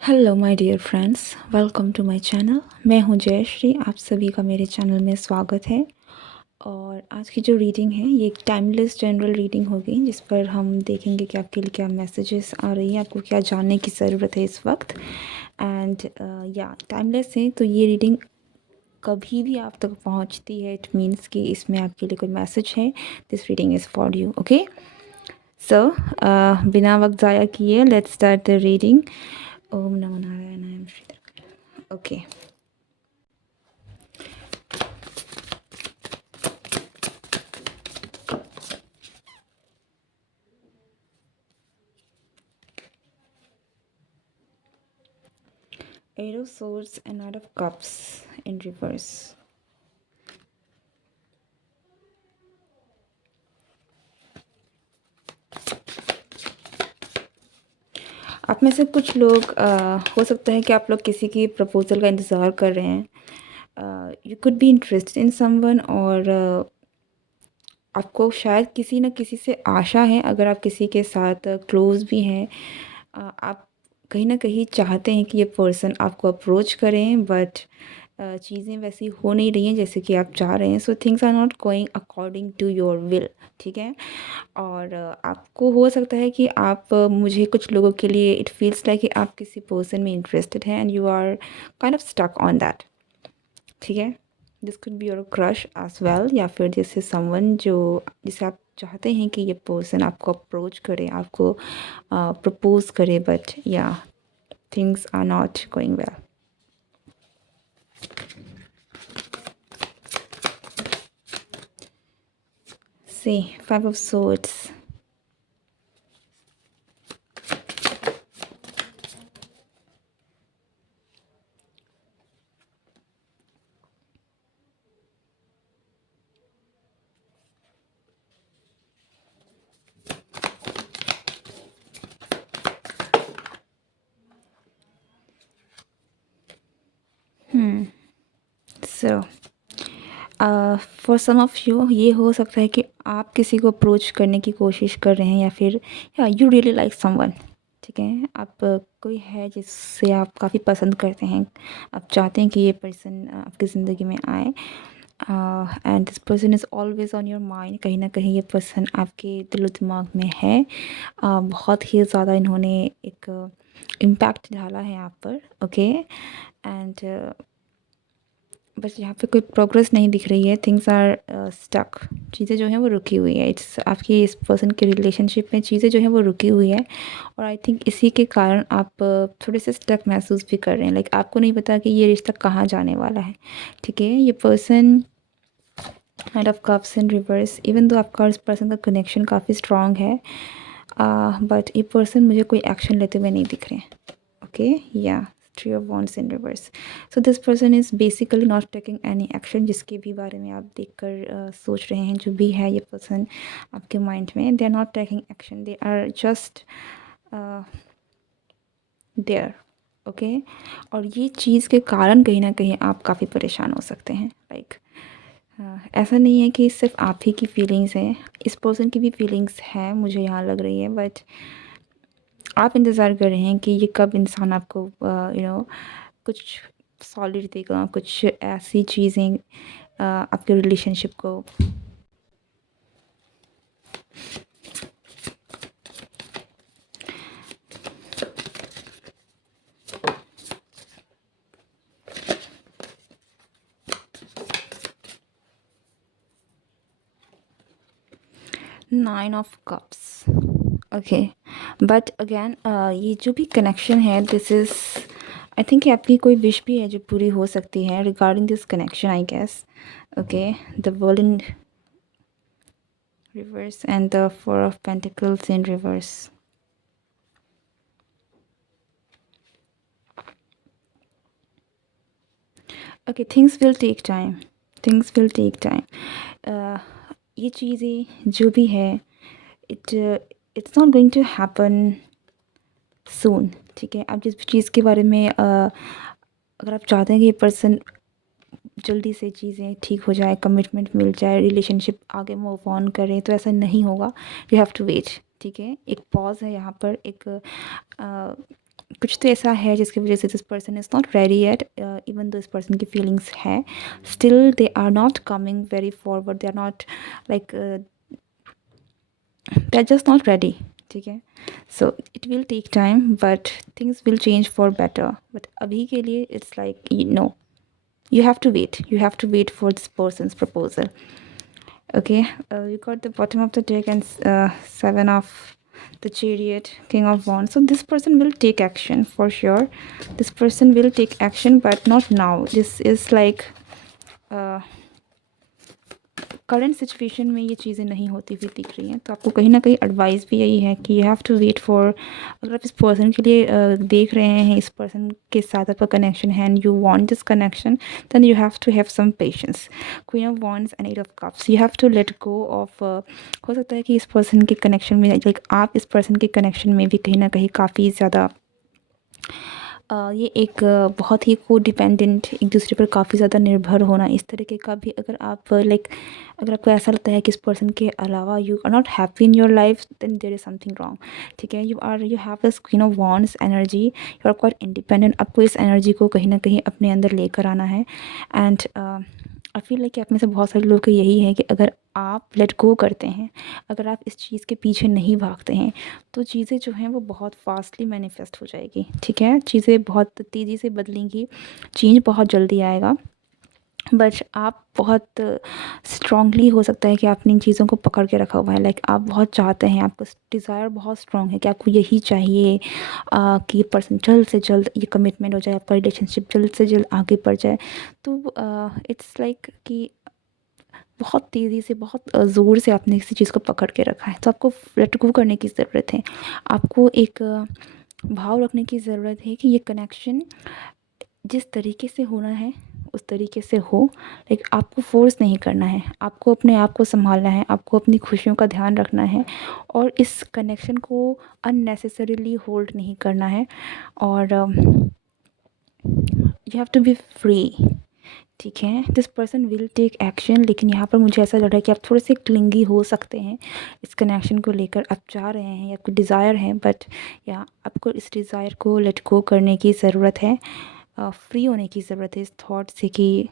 Hello my dear friends, welcome to my channel. मैं हूं जयश्री। आप सभी का मेरे चैनल में स्वागत है। और आज की जो रीडिंग है ये एक टाइमलेस जनरल रीडिंग होगी, जिस पर हम देखेंगे कि आपके लिए क्या मैसेजेस आ रही हैं, आपको क्या जानने की ज़रूरत है इस वक्त। एंड या टाइमलेस है तो ये रीडिंग कभी भी आप तक पहुंचती है। इट मीन्स कि इसमें आपके लिए कोई मैसेज है। This reading is for you, okay. So बिना वक्त ज़ाया किए let's start the reading. Om नमो नारायणाय श्री। Okay. Eight of Swords and Knight of Cups in reverse. आप में से कुछ लोग हो सकता है कि आप लोग किसी की प्रपोजल का इंतज़ार कर रहे हैं। You could be interested in someone, और आपको शायद किसी न किसी से आशा है। अगर आप किसी के साथ क्लोज़ भी हैं, आप कहीं न कहीं चाहते हैं कि ये पर्सन आपको अप्रोच करें, बट चीज़ें वैसी हो नहीं रही हैं जैसे कि आप चाह रहे हैं। So things are not going according to your will, ठीक है। और आपको हो सकता है कि आप मुझे कुछ लोगों के लिए इट फील्स लाइक कि आप किसी पर्सन में इंटरेस्टेड हैं and you are kind of stuck on that, ठीक है। This could be your crush as well, या फिर दिस इज समवन जो जिसे आप चाहते हैं कि ये पर्सन आपको अप्रोच करे, आपको प्रपोज करे, बट या things are not going well. See, Five of Swords. So, for some of you ये हो सकता है कि आप किसी को अप्रोच करने की कोशिश कर रहे हैं, या फिर या यू रियली लाइक समवन, ठीक है। आप कोई है जिससे आप काफ़ी पसंद करते हैं, आप चाहते हैं कि ये पर्सन आपकी ज़िंदगी में आए, and this person is always on your mind. कहीं ना कहीं ये पर्सन आपके दिलो दिमाग में है। बहुत ही ज़्यादा इन्होंने एक इम्पैक्ट डाला है आप पर, ओके। एंड बस यहाँ पे कोई प्रोग्रेस नहीं दिख रही है। Things are stuck. चीज़ें जो हैं वो रुकी हुई है। इट्स आपकी इस पर्सन के रिलेशनशिप में चीज़ें जो हैं वो रुकी हुई है, और आई थिंक इसी के कारण आप थोड़े से स्टक महसूस भी कर रहे हैं। लाइक आपको नहीं पता कि ये रिश्ता कहाँ जाने वाला है, ठीक है। ये person night of cups in reverse, even though आपका इस पर्सन का कनेक्शन काफ़ी स्ट्रॉन्ग है, बट ये पर्सन मुझे कोई एक्शन लेते हुए नहीं दिख रहे हैं, ओके। या three of wands in reverse. So this person is basically not taking any action, जिसके भी बारे में आप देखकर सोच रहे हैं, जो भी है ये पर्सन आपके माइंड में, they are not taking action, they are just there, okay. और ये चीज़ के कारण कहीं ना कहीं आप काफ़ी परेशान हो सकते हैं। लाइक ऐसा नहीं है कि सिर्फ आप ही की फीलिंग्स हैं, इस पर्सन की भी फीलिंग्स हैं, मुझे यहाँ लग रही है। बट आप इंतज़ार कर रहे हैं कि ये कब इंसान आपको कुछ सॉलिड देगा, कुछ ऐसी चीज़ें आपके रिलेशनशिप को। Nine of cups, okay. But again ये जो भी कनेक्शन है, दिस इज़ आई थिंक आपकी कोई विश भी है जो पूरी हो सकती है regarding this connection, I guess, okay. The world in reverse and the Four of Pentacles in reverse. Okay, things will take time. Things will take time. ये चीज़ें जो भी है, it's not going to happen soon, ठीक है। आप जिस भी चीज़ के बारे में अगर आप चाहते हैं कि ये पर्सन जल्दी से चीज़ें ठीक हो जाए, कमिटमेंट मिल जाए, रिलेशनशिप आगे मूव ऑन करें, तो ऐसा नहीं होगा। यू हैव टू वेट, ठीक है। एक पॉज है यहाँ पर, एक कुछ तो ऐसा है जिसकी वजह से this person is not ready yet, even though इस पर्सन की फीलिंग्स है, still they are not coming very forward, they are not like, they are just not ready, ठीक है। So it will take time but things will change for better, but अभी के लिए it's like no, you have to wait, you have to wait for this person's proposal. Okay, we got the bottom of the deck and seven of the chariot, king of wands. So this person will take action for sure, this person will take action but not now. This is like current situation में ये चीज़ें नहीं होती हुई दिख रही हैं, तो आपको कहीं ना कहीं एडवाइस भी यही है कि you have to wait for, अगर आप इस पर्सन के लिए देख रहे हैं, इस पर्सन के साथ आपका कनेक्शन है and you want this connection, then you have to have some patience. Queen of wands and eight of cups, you have to let go of, हो सकता है कि इस पर्सन के कनेक्शन में, लाइक आप इस पर्सन के कनेक्शन में भी कहीं ना कहीं काफ़ी ज़्यादा ये एक बहुत ही को डिपेंडेंट, एक दूसरे पर काफ़ी ज़्यादा निर्भर होना, इस तरीके का भी अगर आप लाइक, अगर आपको ऐसा लगता है कि इस पर्सन के अलावा you are not happy in your life, then there is something wrong, ठीक है। You have this queen of wands energy, you are quite independent, आपको इस एनर्जी को कहीं ना कहीं अपने अंदर लेकर आना है। एंड आई फील लाइक आप में से बहुत सारे लोग का यही है कि अगर आप लेट गो करते हैं, अगर आप इस चीज़ के पीछे नहीं भागते हैं, तो चीज़ें जो हैं वो बहुत फास्टली मैनिफेस्ट हो जाएगी, ठीक है। चीज़ें बहुत तेज़ी से बदलेंगी, चेंज बहुत जल्दी आएगा, बट आप बहुत स्ट्रांगली, हो सकता है कि आपने इन चीज़ों को पकड़ के रखा हुआ है, लाइक आप बहुत चाहते हैं, आपका डिज़ायर बहुत स्ट्रांग है कि आपको यही चाहिए कि ये पर्सन जल्द से जल्द ये कमिटमेंट हो जाए, आपका रिलेशनशिप जल्द से जल्द आगे बढ़ जाए। तो इट्स लाइक कि बहुत तेज़ी से, बहुत ज़ोर से आपने किसी चीज़ को पकड़ के रखा है, तो आपको लेट गो करने की ज़रूरत है। आपको एक भाव रखने की ज़रूरत है कि ये कनेक्शन जिस तरीके से होना है उस तरीके से हो, लाइक आपको फोर्स नहीं करना है, आपको अपने आप को संभालना है, आपको अपनी खुशियों का ध्यान रखना है और इस कनेक्शन को अननेसेसरीली होल्ड नहीं करना है। और you have to be free, ठीक है। This person will take action, लेकिन यहाँ पर मुझे ऐसा लग रहा है कि आप थोड़े से क्लिंगी हो सकते हैं इस कनेक्शन को लेकर, आप चाह रहे हैं या आपको डिज़ायर है, बट या आपको इस डिज़ायर को लेट गो करने की ज़रूरत है, फ्री होने की ज़रूरत है इस थॉट से कि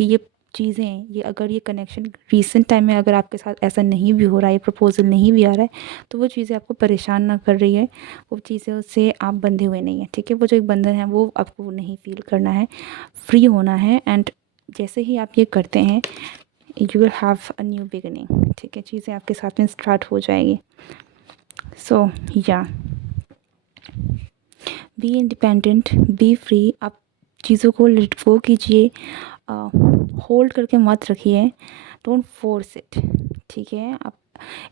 ये चीज़ें, ये अगर ये कनेक्शन रीसेंट टाइम में अगर आपके साथ ऐसा नहीं भी हो रहा है, प्रपोजल नहीं भी आ रहा है, तो वो चीज़ें आपको परेशान ना कर रही है, वो चीज़ों से आप बंधे हुए नहीं हैं, ठीक है। वो जो एक बंधन है वो आपको नहीं फील करना है, फ्री होना है। एंड जैसे ही आप ये करते हैं, you will have a new beginning, ठीक है। चीज़ें आपके साथ में स्टार्ट हो जाएगी। सो या बी इंडिपेंडेंट, बी फ्री, आप चीज़ों को लेट गो कीजिए, होल्ड करके मत रखिए, डोंट फोर्स इट, ठीक है। आप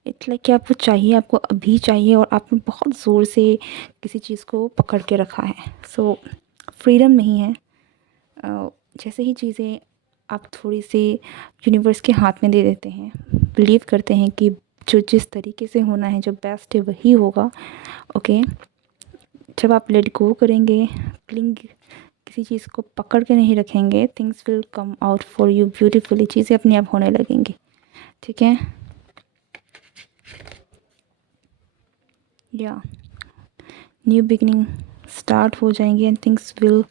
इट्स लाइक कि आपको चाहिए, आपको अभी चाहिए और आपने बहुत ज़ोर से किसी चीज़ को पकड़ के रखा है, सो फ्रीडम नहीं है। जैसे ही चीज़ें आप थोड़ी सी यूनिवर्स के हाथ में दे देते हैं, बिलीव करते हैं कि जो जिस तरीके से होना है, जो बेस्ट है वही होगा, ओके। जब आप लेट गो करेंगे, क्लिंग, किसी चीज़ को पकड़ के नहीं रखेंगे, things will come out for you beautifully, चीज़ें अपने आप होने लगेंगी, ठीक है। या न्यू बिगनिंग स्टार्ट हो जाएंगे and things will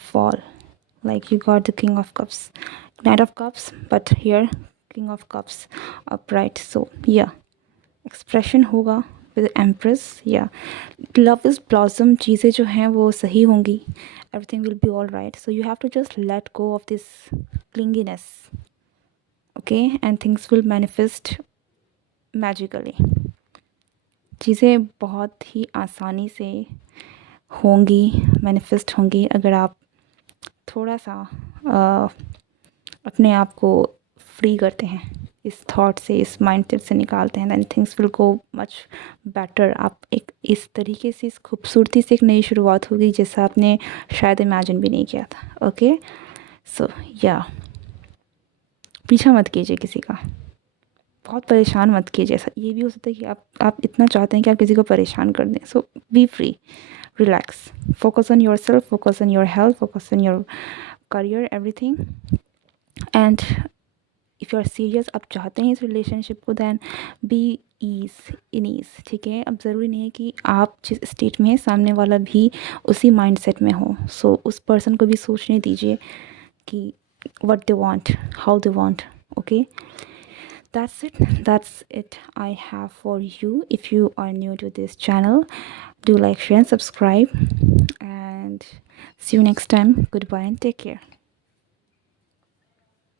fall, like you got the king of cups, knight of cups, but here king of cups upright. So या एक्सप्रेशन होगा विद एम्प्रेस, या लव इज़ ब्लॉसम, चीज़ें जो हैं वो सही होंगी, everything will be all right. So you have to just let go of this clinginess, okay, and things will manifest magically. चीज़ें बहुत ही आसानी से होंगी, मैनिफेस्ट होंगी, अगर आप थोड़ा सा अपने आप को फ्री करते हैं, इस थॉट से, इस माइंडसेट से निकालते हैं, then things will go much better. आप एक इस तरीके से, इस खूबसूरती से एक नई शुरुआत होगी जैसा आपने शायद इमेजिन भी नहीं किया था, ओके। सो या पीछा मत कीजिए किसी का, बहुत परेशान मत कीजिए। ऐसा ये भी हो सकता है कि आप इतना चाहते हैं कि आप किसी को परेशान कर दें, so be free, relax, focus on your self, focus on your health, focus on your career, everything. And if you are serious, आप चाहते हैं इस रिलेशनशिप को, then be ease, in ease, ठीक है? अब ज़रूरी नहीं है कि आप जिस स्टेट में हैं सामने वाला भी उसी माइंडसेट में हो। सो उस पर्सन को भी सोचने दीजिए कि what they want, how they want, okay? That's it I have for you. If you are new to this channel, do like, share and subscribe, and see you next time. Goodbye and take care.